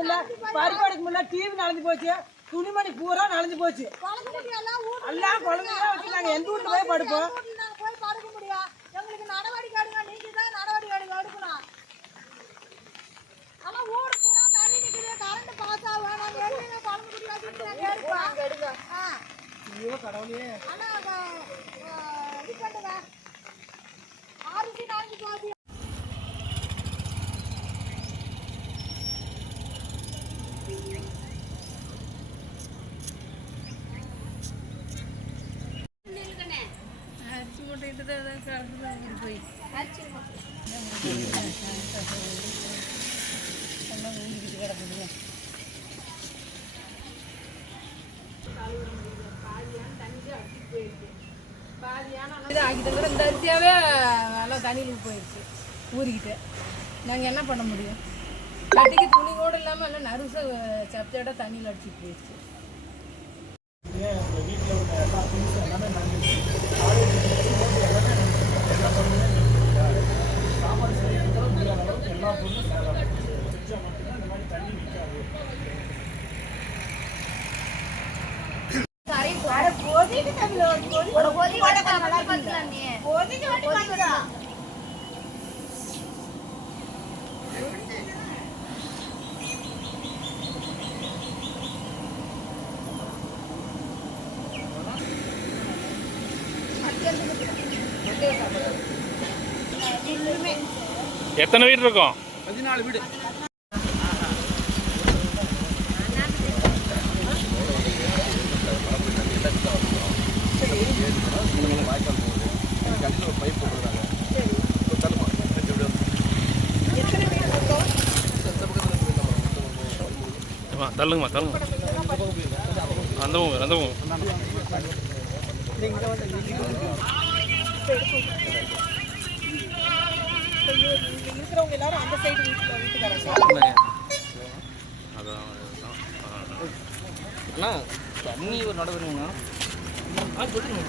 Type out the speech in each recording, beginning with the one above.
முடியல, பருப்பு எடுக்க முடியல, டிவி நனைஞ்சு போச்சு, துணிமணி பூரா நனைஞ்சு போச்சு. எல்லாம் குழந்தைங்களா வச்சு நாங்க எந்த வீட்டுல போய் படுப்போம்? எங்களுக்கு நடவடிக்கை எடுங்க, நீங்க தான் நடவடிக்கை எடுக்கணும். ஆனா ஊரு பூரா தண்ணி நிக்குது, கரண்ட் பாஸ் ஆகும், நாங்க எடுங்க குழம்பு குடிக்காதீங்க எடுங்க. ஐயோ கடவுளே. ஆனா இது பண்ணுங்க, ஆரிசி நாளைக்கு போகுது. அரிசி மூட்டைட்டு தான் கலந்து போய் அரிசி எல்லாம் ஊங்கிட்டு கிடக்குதுங்க. ஆக்கிட்ட கூட இந்த அரிசியாவே நல்லா தண்ணியில் போயிடுச்சு ஊறிக்கிட்டு. நாங்கள் என்ன பண்ண முடியும்? கட்டிக்கு துணி கூட இல்லாமல் எல்லாம் நறுச சப்ஜாட தண்ணியில் அடிச்சுட்டு போயிடுச்சு. வீட்டில் உள்ள எல்லா திங்ஸும் எல்லாமே நனைஞ்சிருச்சு. சாப்பாடு செய்ய முடியாத அளவுக்கு எல்லா பொருளும் சேதம். கொஞ்சம் மட்டும்தான் இந்த மாதிரி தண்ணி நிற்காது. எத்தனை வீடு இருக்கும்? 14 வீடு. தள்ளுங்கம்மா தள்ளுங்க. அந்த இருக்கிறவங்க எல்லாரும் அந்த சைடு வீட்டுக்காரங்க. தண்ணி ஒரு நடவடிக்கைங்க சொல்லுங்க.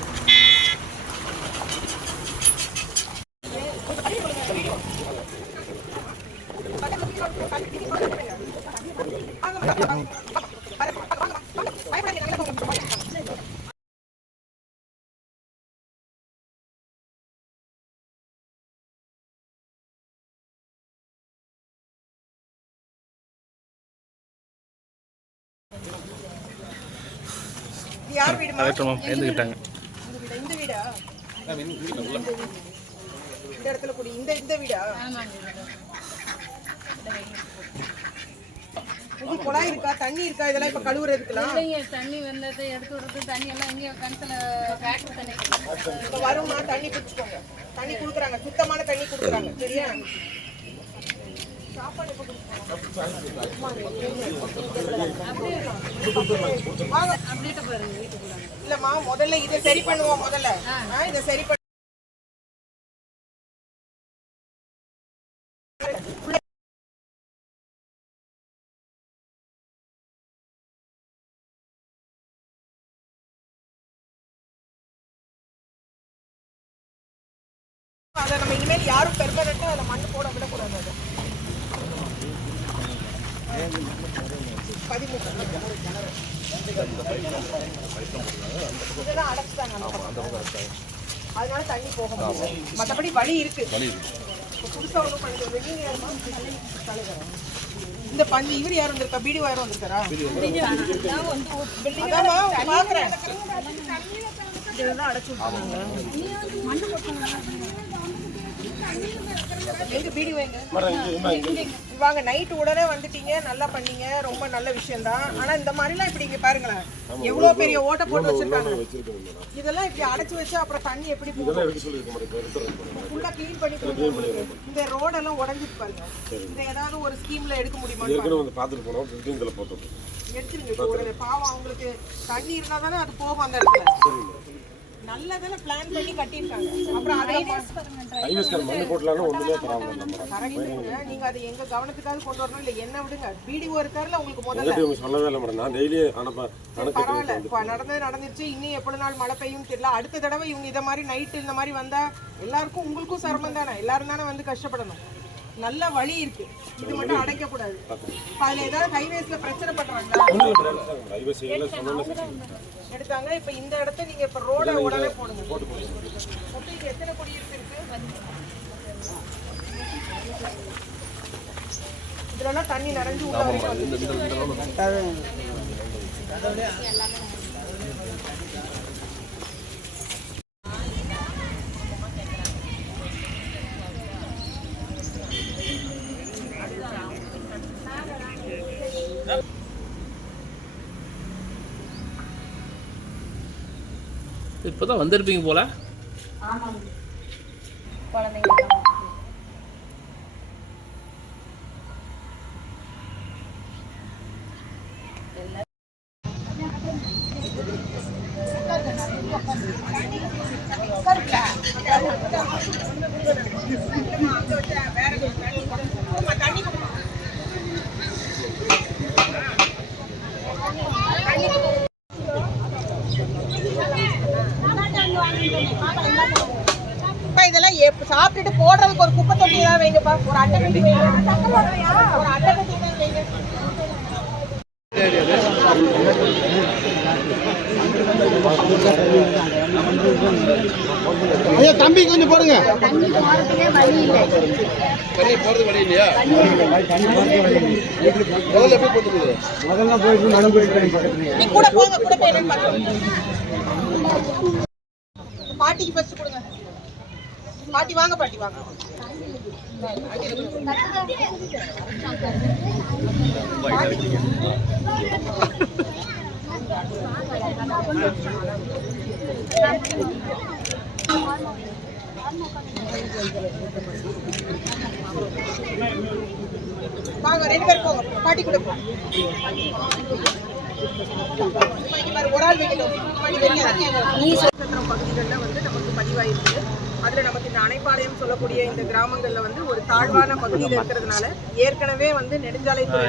யார் வீடு எழுந்துக்கிட்டாங்க. இந்த வீடா? இந்த இடத்துல கூடி இந்த வீடா? உங்களுக்கு குழாய் இருக்கா, தண்ணி இருக்கா? இதெல்லாம் இப்ப கழுவுறதுக்குலாம் தண்ணி வந்ததை எடுத்து விடுறது, தண்ணி எல்லாம் இங்கே கணத்துல ஃபேக்டரி தண்ணி இப்போ வரும்னா தண்ணி குடிச்சுக்கோங்க. தண்ணி கொடுக்குறாங்க, சுத்தமான தண்ணி கொடுக்குறாங்க. சரியா? சாப்பாடு அப்படின்ட்டு பாருங்க வீட்டுக்குள்ள. இல்லம்மா, முதல்ல இதை சரி பண்ணுவோம். முதல்ல இதை சரி பண்ண அதை நம்ம இனிமேல் யாரும் பெர்மனண்டா அதில் மண்ணு போட விடக்கூடாது. அது 13 இதெல்லாம் அடைச்சிட்டாங்க, அதனால தண்ணி போக முடியாது. மற்றபடி வழி இருக்கு. புதுசா ஒன்றும் பண்ணிக்கிறது. நீங்க யாருமா தலைவர்? இந்த பஞ்சு இவர் யாரும் வந்திருக்கா? பிடிஓ யாரும் வந்திருக்காரா? அதான் பாக்குறேன். இதெல்லாம் அடைச்சு விட்டுருவாங்க. எங்க பிடிஓ எங்க? வாங்க, நைட்டு உடனே வந்துட்டீங்க, நல்லா பண்ணீங்க, ரொம்ப நல்ல விஷயம் தான். ஆனா இந்த மாதிரிலாம் இப்படி இங்க பாருங்களேன், எவ்வளவு பெரிய ஓட்டை போட்டு வச்சிருக்காங்க. இதெல்லாம் இப்படி அடைச்சு வச்சு அப்புறம் தண்ணி எப்படி ஃபுல்லா கிளீன் பண்ணி கொடுக்கணும். இந்த ரோடெல்லாம் உடஞ்சிட்டு பாருங்க. இந்த ஏதாவது ஒரு ஸ்கீம்ல எடுக்க முடியுமா? எடுத்துருங்க உடனே. பாவம், அவங்களுக்கு தண்ணி இருந்தா தானே அது போகும் அந்த இடத்துல. நல்லதான பிளான் பண்ணி கட்டியிருக்காங்க. அப்புறம் நீங்க அதை எங்க கவனத்துக்காக கொண்டு வரணும். இல்ல என்ன விடுங்க, பிடிஓ இருக்காருல உங்களுக்கு முதல்ல சொல்லவே இல்லை மேடம். நான் டெய்லி பரவாயில்ல, இப்போ நடந்துருச்சு. இன்னும் எவ்வளவு நாள் மழை பெய்யும் தெரியல. அடுத்த தடவை இவங்க இதை மாதிரி நைட்டு இந்த மாதிரி வந்தா எல்லாருக்கும் உங்களுக்கும் சிரமம் தானே. எல்லாரும் தானே வந்து கஷ்டப்படணும். நல்ல வழி இருக்கு, இது மட்டும் அடைக்க கூடாது. அதுல ஏதாவது ஹைவேஸ்ல பிரச்சனை பண்றாங்களா? எடுத்தாங்க. இப்ப இந்த இடத்த நீங்க இப்ப ரோட உடனே போடுங்க. மொத்தம் இது எத்தனை குடியிருப்பு இருக்கு? இதுலலாம் தண்ணி நிறைஞ்சு உள்ள வரைக்கும் வந்து இப்போதான் வந்திருப்பீங்க போல. இதெல்லாம் சாப்பிட்டுட்டு போடுறதுக்கு ஒரு குப்பை தொட்டி தான் வைங்கப்பா. ஒரு அட்டை கட்டி வைங்க. ஒரு அட்டை கட்டி தான் வைங்க. ஐயா தம்பி கொஞ்சம் போடுங்க. நீ கூட போங்க, கூட போய் என்னன்னு பாருங்க. பாட்டிக்கு ஃபர்ஸ்ட் கொடுங்க. பாட்டி வாங்க, பாட்டி வாங்க. வாங்க, 2 பேர் போங்க. பாட்டி கூட போங்க. ஒரு ஆள் வைக்கணும். பகுதிகளில் வந்து நமக்கு பதிவாயிருக்கு. அதுல நமக்கு இந்த அணைப்பாளையம் சொல்லக்கூடிய இந்த கிராமங்கள்ல வந்து ஒரு தாழ்வான பகுதியில் இருக்கிறதுனால ஏற்கனவே வந்து நெடுஞ்சாலைத்துறை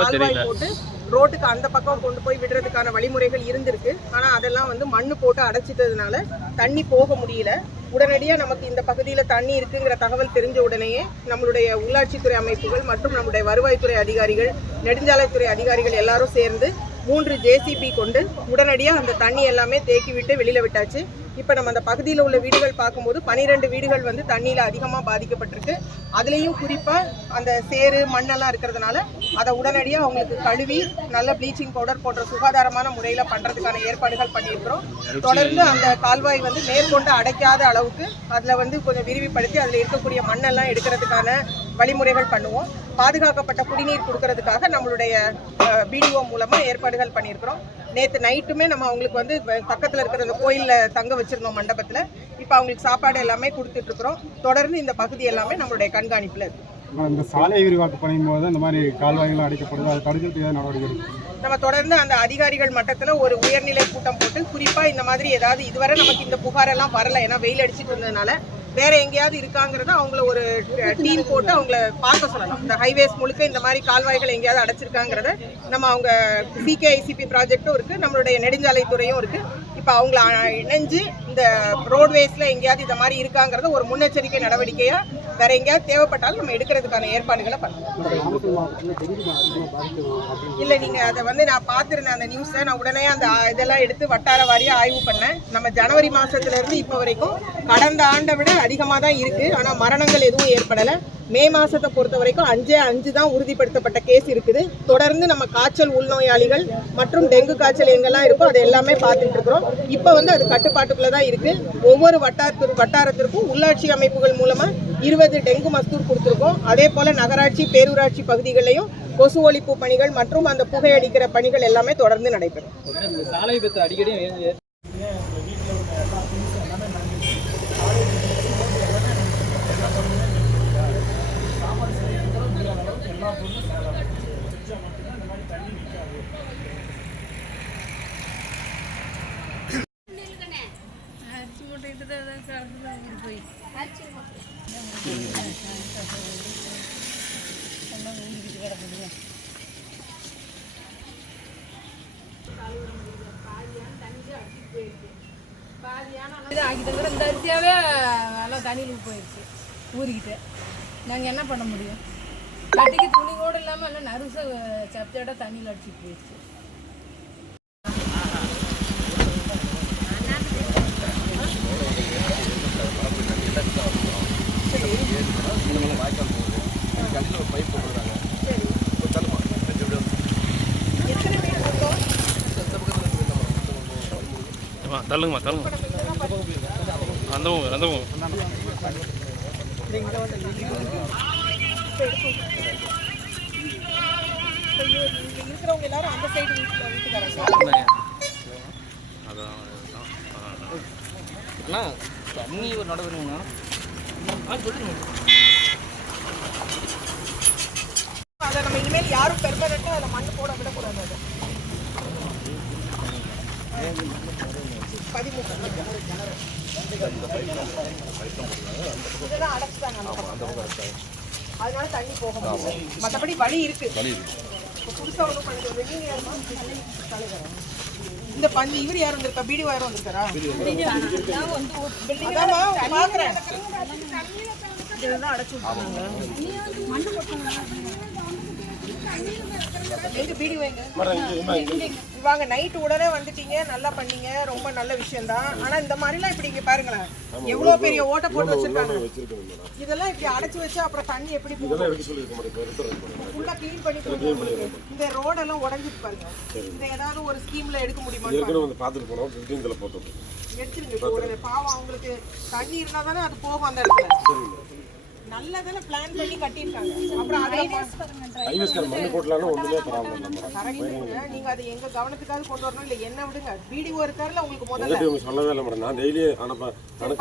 கால்வாய் போட்டு ரோட்டுக்கு அந்த பக்கம் கொண்டு போய் விடுறதுக்கான வழிமுறைகள் இருந்திருக்கு. ஆனா அதெல்லாம் வந்து மண்ணு போட்டு அடைச்சிட்டதுனால தண்ணி போக முடியல. உடனடியாக நமக்கு இந்த பகுதியில் தண்ணி இருக்குங்கிற தகவல் தெரிஞ்ச உடனேயே நம்மளுடைய உள்ளாட்சித்துறை அமைப்புகள் மற்றும் நம்முடைய வருவாய்த்துறை அதிகாரிகள், நெடுஞ்சாலைத்துறை அதிகாரிகள் எல்லாரும் சேர்ந்து 3 JCB கொண்டு உடனடியாக அந்த தண்ணி எல்லாமே தேக்கி விட்டு வெளியில் விட்டாச்சு. இப்போ நம்ம அந்த பகுதியில் உள்ள வீடுகள் பார்க்கும்போது 12 வீடுகள் வந்து தண்ணியில் அதிகமாக பாதிக்கப்பட்டிருக்கு. அதுலேயும் குறிப்பாக அந்த சேறு மண்ணெல்லாம் இருக்கிறதுனால அதை உடனடியாக அவங்களுக்கு கழுவி நல்ல ப்ளீச்சிங் பவுடர் போன்ற சுகாதாரமான முறையில் பண்ணுறதுக்கான ஏற்பாடுகள் பண்ணியிருக்கிறோம். தொடர்ந்து அந்த கால்வாய் வந்து மேற்கொண்டு அடைக்காத அளவுக்கு அதில் வந்து கொஞ்சம் விரிவுபடுத்தி அதில் இருக்கக்கூடிய மண்ணெல்லாம் எடுக்கிறதுக்கான வழிமுறைகள் பண்ணுவோம். பாதுகாக்கப்பட்ட குடிநீர் கொடுக்கறதுக்காக நம்மளுடைய BDO மூலமாக ஏற்பாடுகள் பண்ணியிருக்கிறோம். நேற்று நைட்டுமே நம்ம அவங்களுக்கு வந்து பக்கத்தில் இருக்கிற அந்த கோயிலில் தங்க வச்சிருந்தோம் மண்டபத்தில். இப்போ அவங்களுக்கு சாப்பாடு எல்லாமே கொடுத்துட்ருக்குறோம். தொடர்ந்து இந்த பகுதி எல்லாமே நம்மளுடைய கண்காணிப்பில் இருக்கு. இந்த சாலை விரிவாக்க பணியும் போது இந்த மாதிரி கால்வாய்கள் அடைக்கப்படுது, அதை தடுக்கிறதுக்கு நடவடிக்கை நம்ம தொடர்ந்து அந்த அதிகாரிகள் மட்டத்தில் ஒரு உயர்நிலை கூட்டம் போட்டு குறிப்பாக இந்த மாதிரி ஏதாவது இதுவரை நமக்கு இந்த புகாரெல்லாம் வரல. ஏன்னா வெயில் அடிச்சுட்டு இருந்ததுனால வேற எங்கேயாவது இருக்காங்கிறத அவங்கள ஒரு டீம் போட்டு அவங்கள பார்க்க சொல்லலாம். இந்த ஹைவேஸ் முழுக்க இந்த மாதிரி கால்வாய்கள் எங்கேயாவது அடைச்சிருக்காங்கிறத நம்ம அவங்க CKICP ப்ராஜெக்டும் இருக்குது, நம்மளுடைய நெடுஞ்சாலைத்துறையும் இருக்குது. இப்போ அவங்கள இணைஞ்சு இந்த ரோட்வேஸில் எங்கேயாவது இந்த மாதிரி இருக்காங்கிறத ஒரு முன்னெச்சரிக்கை நடவடிக்கையாக வேற எங்கேயாவது தேவைப்பட்டாலும் நம்ம எடுக்கிறதுக்கான ஏற்பாடுகளை பண்ணலாம். இல்லை, நீங்கள் அதை வந்து நான் பார்த்துருந்தேன் அந்த நியூஸை. நான் உடனே அந்த இதெல்லாம் எடுத்து வட்டார வாரியாக ஆய்வு பண்ணேன். நம்ம ஜனவரி மாதத்துலேருந்து இப்போ வரைக்கும் கடந்த ஆண்டை விட அதிகமாக தான் இருக்குது. ஆனால் மரணங்கள் எதுவும் ஏற்படலை. மே மாதத்தை பொறுத்த வரைக்கும் 5 தான் உறுதிப்படுத்தப்பட்ட கேஸ் இருக்குது. தொடர்ந்து நம்ம காய்ச்சல் உள்நோயாளிகள் மற்றும் டெங்கு காய்ச்சல் எங்கெல்லாம் இருக்கோ அதை எல்லாமே பார்த்துட்டு இருக்கிறோம். இப்போ வந்து அது கட்டுப்பாட்டுக்குள்ளே தான் இருக்குது. ஒவ்வொரு வட்டாரத்திற்கும் உள்ளாட்சி அமைப்புகள் மூலமாக 20 டெங்கு மஸ்தூர் கொடுத்துருக்கோம். அதே போல் நகராட்சி பேரூராட்சி பகுதிகளிலையும் கொசு ஒழிப்பு பணிகள் மற்றும் அந்த புகையடிக்கிற பணிகள் எல்லாமே தொடர்ந்து நடைபெறும். சாலை விபத்து அடிக்கடி ஆக்கிட்ட இந்த அரிசியாவே நல்லா தண்ணியில் போயிடுச்சு ஊறிக்கிட்டு. நாங்கள் என்ன பண்ண முடியும்? கட்டிக்கு துணி கூட இல்லாமல் எல்லாம் நறுச சப்ஜெக்டாக தண்ணியில் அடிச்சுட்டு போயிடுச்சு. தள்ளுங்கம்மா தள்ளுங்க. அந்த போங்க அந்த போங்க. இருக்கிறவங்க எல்லாரும் அந்த சைடு வீட்டுக்காரங்க. அதான் தண்ணி ஒரு நடவடிக்கைங்க சொல்லுங்க. அதை நம்ம இனிமேல் யாரும் பெர்மனெண்ட்டாக அதில் மண் போட விடக்கூடாது. அது 13 இதெல்லாம் அடைச்சிட்டாங்க அதனால தண்ணி போக முடியும். மற்றபடி வழி இருக்கு. இப்போ புதுசாக ஒன்றும் பண்ணுறது நீங்கள் யாருமா இந்த பஞ்சு இவர் யார் வந்திருக்கா? பிடிஓ யாரும் வந்திருக்காரா? அதாம்மா பார்க்குறேன். இதெல்லாம் அடைச்சி விட்டுருக்காங்க. எங்க பிடிஓ எங்க வாங்க? நைட்டு உடனே வந்துட்டீங்க, நல்லா பண்ணீங்க, ரொம்ப நல்ல விஷயம் தான். ஆனா இந்த மாதிரிலாம் இப்படி இங்க பாருங்களேன், எவ்வளவு பெரிய ஓட்டை போட்டு வச்சிருக்காங்க. இதெல்லாம் இப்படி அடைச்சு வச்சு அப்புறம் தண்ணி எப்படி ஃபுல்லா கிளீன் பண்ணி இந்த ரோடெல்லாம் உடஞ்சிட்டு பாருங்க. இந்த ஏதாவது ஒரு ஸ்கீம்ல எடுக்க முடியுமா? எடுத்துருங்க உடனே. பாவம் அவங்களுக்கு தண்ணி இருந்தா தானே அது போகும் அந்த இடத்துல. நல்லதானே பிளான் பண்ணி கட்டியிருக்காங்க. அப்புறம் நீங்க அதை எங்க கவனத்துக்காக கொண்டு வரணும். இல்ல என்ன விடுங்க, பிடிஓ இருக்காருல்ல உங்களுக்கு முதல்ல சொல்லவே இல்லை மேடம். நான் டெய்லி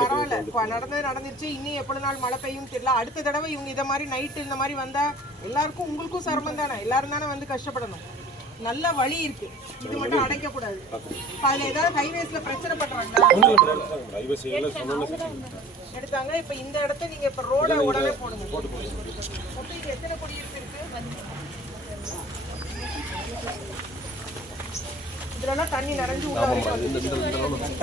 பரவாயில்ல, நடந்தது நடந்துருச்சு. இன்னும் எப்படி நாள் மழை பெய்யும் தெரியல. அடுத்த தடவை இவங்க இதை மாதிரி நைட்டு இந்த மாதிரி வந்தா எல்லாருக்கும் உங்களுக்கும் சிரமம் தானே. எல்லாரும் தானே வந்து கஷ்டப்படணும். நல்ல வழி இருக்கு, இது மட்டும் அடைக்க கூடாது. அதுல ஏதாவது ஹைவேஸ்ல பிரச்சனை பண்றாங்களா? எடுத்தாங்க. இப்ப இந்த இடத்த நீங்க இப்ப ரோட உடனே போடுங்க. மொத்தம் இங்க எத்தனை குடியிருப்பு இருக்கு? இதெல்லாம் தண்ணி நிறைஞ்சு உள்ள வரைக்கும்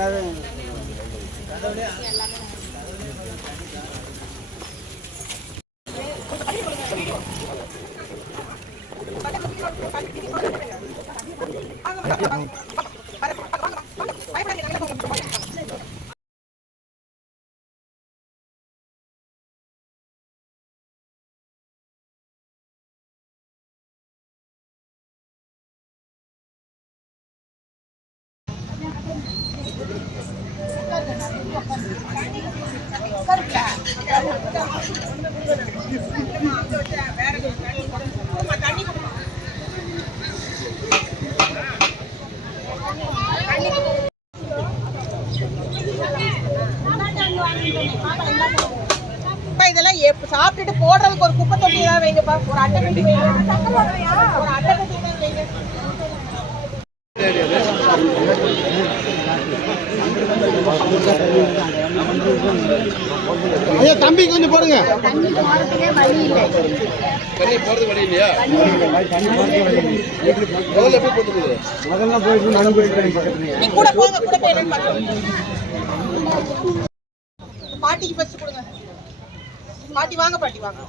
இதெல்லாம் சாப்பிட்டுட்டு போடுறதுக்கு ஒரு குப்பை தொட்டி ஏதாவது வைங்கப்பா. ஒரு அட்டை கட்டி வைங்க. ஒரு அட்டை கட்டி வைங்க. ஐயா தம்பி கொஞ்சம் போடுங்க. தண்ணி போறதுக்கே வழி இல்லை. தண்ணி போறது வழி இல்லையா? முதல்ல போயிட்டு மண் போயிட்டு பக்கத்துல நீ கூட போங்க, கூட போய் என்னன்னு பாருங்க. பாட்டிக்கு ஃபர்ஸ்ட் கொடுங்க. பாட்டி வாங்க, பாட்டி வாங்க.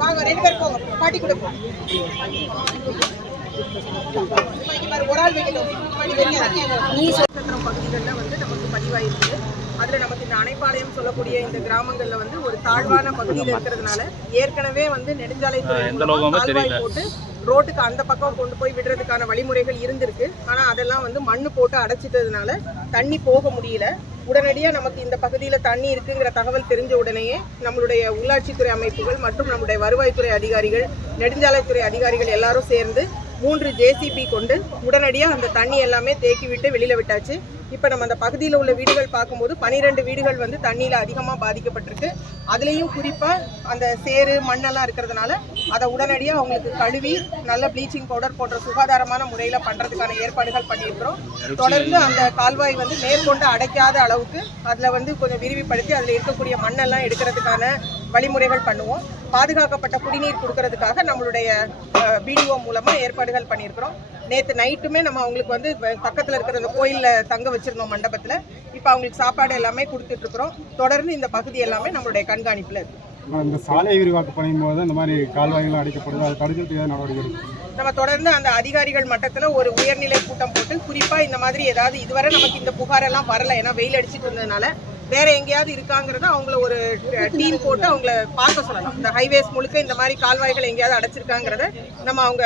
வாங்க, 2 பேர் போங்க. பாட்டி கூட போங்க. ஒரு ஆள் வைக்கணும். பகுதிகளில் வந்து நமக்கு பதிவாயிருக்கு. அதுல நமக்கு இந்த அணைப்பாளையம் சொல்லக்கூடிய இந்த கிராமங்கள்ல வந்து ஒரு தாழ்வான பகுதியில் இருக்கிறதுனால ஏற்கனவே வந்து நெடுஞ்சாலைத்துறை கால்வாய் போட்டு ரோட்டுக்கு அந்த பக்கம் கொண்டு போய் விடுறதுக்கான வழிமுறைகள் இருந்திருக்கு. ஆனா அதெல்லாம் வந்து மண்ணு போட்டு அடைச்சிட்டதுனால தண்ணி போக முடியல. உடனடியா நமக்கு இந்த பகுதியில தண்ணி இருக்குங்கிற தகவல் தெரிஞ்ச உடனேயே நம்மளுடைய உள்ளாட்சித்துறை அமைப்புகள் மற்றும் நம்முடைய வருவாய்த்துறை அதிகாரிகள், நெடுஞ்சாலைத்துறை அதிகாரிகள் எல்லாரும் சேர்ந்து 3 JCB கொண்டு உடனடியாக அந்த தண்ணி எல்லாமே தேக்கி விட்டு வெளியில் விட்டாச்சு. இப்போ நம்ம அந்த பகுதியில் உள்ள வீடுகள் பார்க்கும்போது 12 வீடுகள் வந்து தண்ணியில் அதிகமாக பாதிக்கப்பட்டிருக்கு. அதுலேயும் குறிப்பாக அந்த சேறு மண்ணெல்லாம் இருக்கிறதுனால அதை உடனடியாக அவங்களுக்கு கழுவி நல்ல ப்ளீச்சிங் பவுடர் போன்ற சுகாதாரமான முறையில் பண்ணுறதுக்கான ஏற்பாடுகள் பண்ணியிருக்கிறோம். தொடர்ந்து அந்த கால்வாய் வந்து மேற்கொண்டு அடைக்காத அளவுக்கு அதில் வந்து கொஞ்சம் விரிவுபடுத்தி அதில் இருக்கக்கூடிய மண்ணெல்லாம் எடுக்கிறதுக்கான வழிமுறைகள் பண்ணுவோம். பாதுகாக்கப்பட்ட குடிநீர் கொடுக்கறதுக்காக நம்மளுடைய பிடிஓ மூலமாக ஏற்பாடுகள் பண்ணியிருக்கிறோம். நேற்று நைட்டுமே நம்ம அவங்களுக்கு வந்து பக்கத்தில் இருக்கிற அந்த கோயிலில் தங்க வச்சிருந்தோம் மண்டபத்தில். இப்போ அவங்களுக்கு சாப்பாடு எல்லாமே கொடுத்துட்ருக்குறோம். தொடர்ந்து இந்த பகுதி எல்லாமே நம்மளுடைய கண்காணிப்பில் இருக்குது. இந்த சாலை விரிவாக்க பணியும் போது இந்த மாதிரி கால்வாய்கள் அடைக்கப்படுது, அதை தடுக்கிறதுக்கு ஏதாவது நடவடிக்கை எடுக்கும்? நம்ம தொடர்ந்து அந்த அதிகாரிகள் மட்டத்தில் ஒரு உயர்நிலை கூட்டம் போட்டு குறிப்பாக இந்த மாதிரி ஏதாவது இதுவரை நமக்கு இந்த புகாரெல்லாம் வரல, ஏன்னா வெயில் அடிச்சுட்டு இருந்ததுனால வேற எங்கேயாவது இருக்காங்கிறத அவங்கள ஒரு டீம் போட்டு அவங்கள பார்க்க சொல்லலாம். இந்த ஹைவேஸ் முழுக்க இந்த மாதிரி கால்வாய்கள் எங்கேயாவது அடைச்சிருக்காங்கிறத நம்ம அவங்க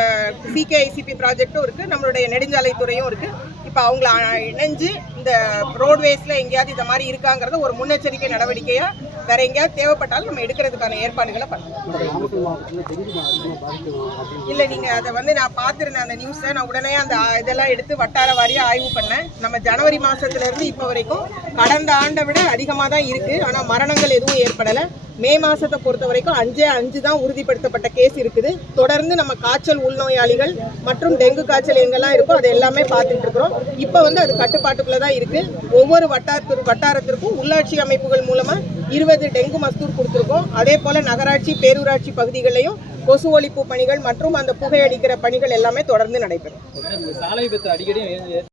CKICP ப்ராஜெக்டும் இருக்குது, நம்மளுடைய நெடுஞ்சாலைத்துறையும் இருக்குது. இப்போ அவங்கள இணைஞ்சு இந்த ரோட்வேஸில் எங்கேயாவது இந்த மாதிரி இருக்காங்கிறத ஒரு முன்னெச்சரிக்கை நடவடிக்கையாக வேற எங்கேயாவது தேவைப்பட்டாலும் நம்ம எடுக்கிறதுக்கான ஏற்பாடுகளை பண்ணலாம். இல்லை, நீங்கள் அதை வந்து நான் பார்த்துருந்தேன் அந்த நியூஸை. நான் உடனே அந்த இதெல்லாம் எடுத்து வட்டார வாரியாக ஆய்வு பண்ணேன். நம்ம ஜனவரி மாதத்துலேருந்து இப்போ வரைக்கும் கடந்த ஆண்டை விட அதிகமாக தான் இருக்குது. ஆனால் மரணங்கள் எதுவும் ஏற்படலை. மே மாதத்தை பொறுத்த வரைக்கும் 5 தான் உறுதிப்படுத்தப்பட்ட கேஸ் இருக்குது. தொடர்ந்து நம்ம காய்ச்சல் உள்நோயாளிகள் மற்றும் டெங்கு காய்ச்சல் எங்கெல்லாம் இருக்கோ அது எல்லாமே பார்த்துட்டு இருக்கிறோம். இப்போ வந்து அது கட்டுப்பாட்டுக்குள்ளே தான் இருக்குது. ஒவ்வொரு வட்டாரத்திற்கும் உள்ளாட்சி அமைப்புகள் மூலமாக 20 டெங்கு மஸ்தூர் கொடுத்துருக்கோம். அதே போல் நகராட்சி பேரூராட்சி பகுதிகளிலையும் கொசு ஒழிப்பு பணிகள் மற்றும் அந்த புகை அடிக்கிற பணிகள் எல்லாமே தொடர்ந்து நடைபெறும். சாலை விபத்து அடிக்கடி